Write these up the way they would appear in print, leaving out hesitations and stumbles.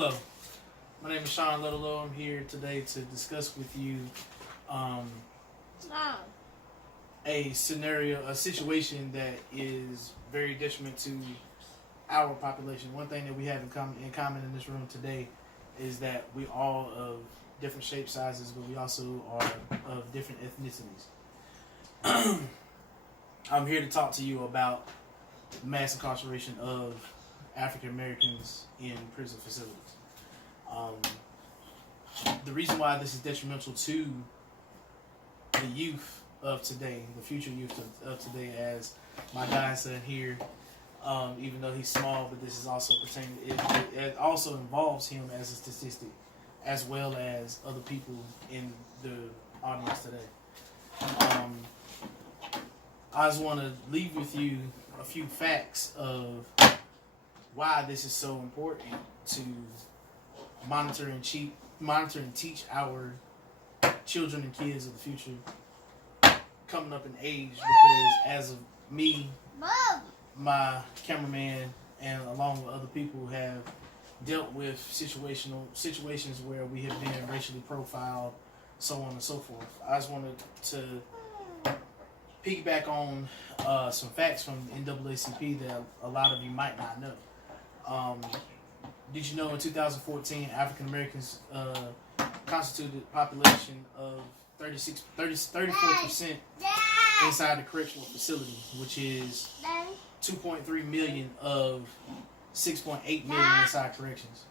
Hello, my name is Sean Littlelow. I'm here today to discuss with you um, a situation that is very detrimental to our population. One thing that we have in common in this room today is that we all of different shapes, sizes, but we also are of different ethnicities. I'm here to talk to you about mass incarceration of African Americans in prison facilities. The reason why this is detrimental to the youth of today, the future youth of today, as my godson here, even though he's small, but this is also pertaining. It also involves him as a statistic, as well as other people in the audience today. I just want to leave with you a few facts of why this is so important to monitor and teach our children and kids of the future coming up in age. Because as of me, my cameraman, and along with other people, have dealt with situations where we have been racially profiled, so on and so forth. I just wanted to piggyback on some facts from NAACP that a lot of you might not know. Did you know in 2014, African Americans constituted a population of 34% inside the correctional facility, which is 2.3 million of 6.8 million inside corrections.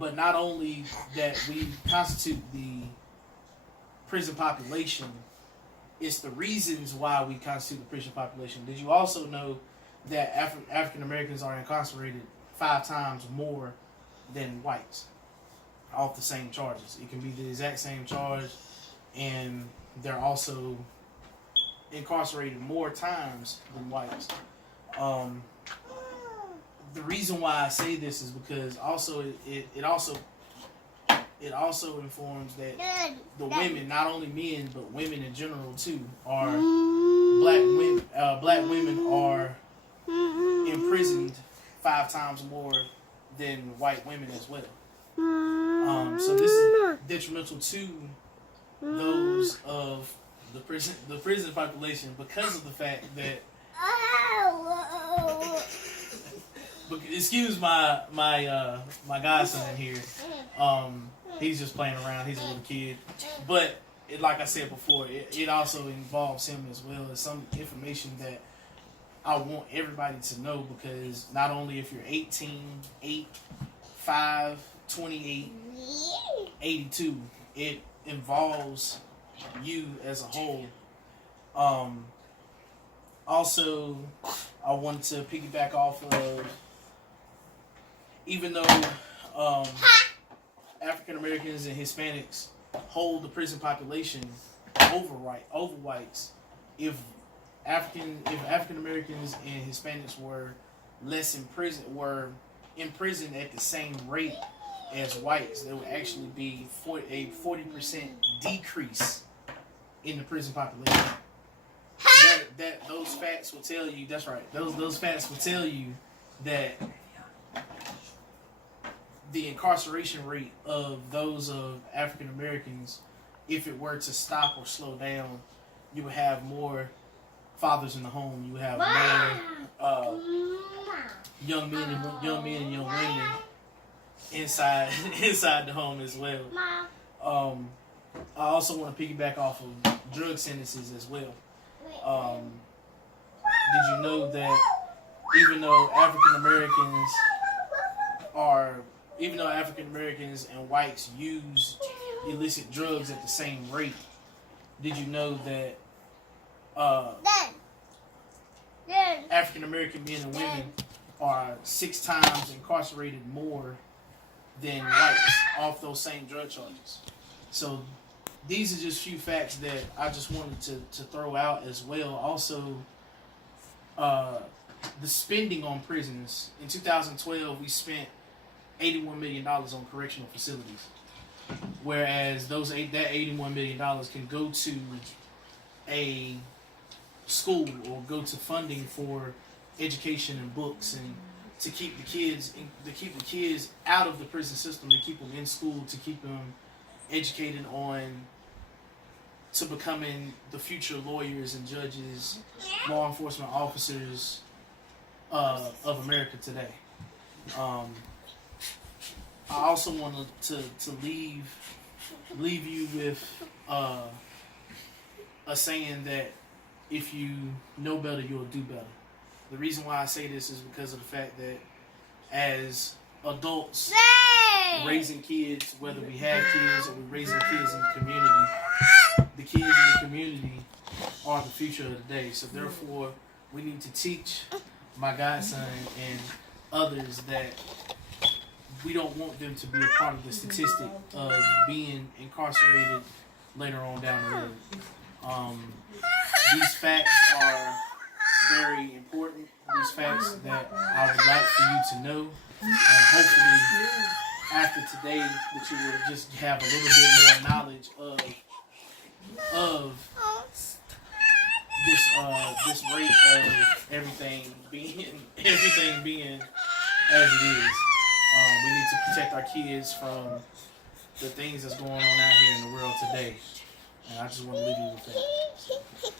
But not only that we constitute the prison population, it's the reasons why we constitute the prison population. Did you also know that African Americans are incarcerated 5 times more than whites off the same charges? It can be the exact same charge, and they're also incarcerated more times than whites. The reason why I say this is because also it also informs that the women, not only men but women in general too, are black women are imprisoned 5 times more than white women as well. So this is detrimental to those of the prison population, because of the fact that excuse my godson here. He's just playing around. He's a little kid, but like I said before, it also involves him as well as some information that I want everybody to know, because not only if you're 18, 8, 5, 28, 82, it involves you as a whole. Also, I wanted to piggyback off of, even though African Americans and Hispanics hold the prison population over whites, if African Americans and Hispanics were in prison at the same rate as whites, there would actually be a 40% decrease in the prison population. That those facts will tell you. That's right. Those facts will tell you that the incarceration rate of those of African Americans, if it were to stop or slow down, you would have more fathers in the home. You would have more young men and young women inside the home as well. I also want to piggyback off of drug sentences as well. Did you know that even though African Americans and whites use illicit drugs at the same rate, did you know that African American men and women are 6 times incarcerated more than whites off those same drug charges? So these are just few facts that I just wanted to throw out as well. Also, the spending on prisons. In 2012, we spent $81 million on correctional facilities, whereas that $81 million can go to a school or go to funding for education and books and to keep the kids out of the prison system, to keep them in school, to keep them educated on to becoming the future lawyers and judges, law enforcement officers of America today. I also want to leave you with a saying that if you know better, you'll do better. The reason why I say this is because of the fact that as adults raising kids, whether we have kids or we're raising kids in the community, the kids in the community are the future of the day. So therefore, we need to teach my godson and others that we don't want them to be a part of the statistic of being incarcerated later on down the road. These facts are very important. These facts that I would like for you to know, and hopefully after today that you will just have a little bit more knowledge of this rate of everything being as it is. We need to protect our kids from the things that's going on out here in the world today. And I just want to leave you with that.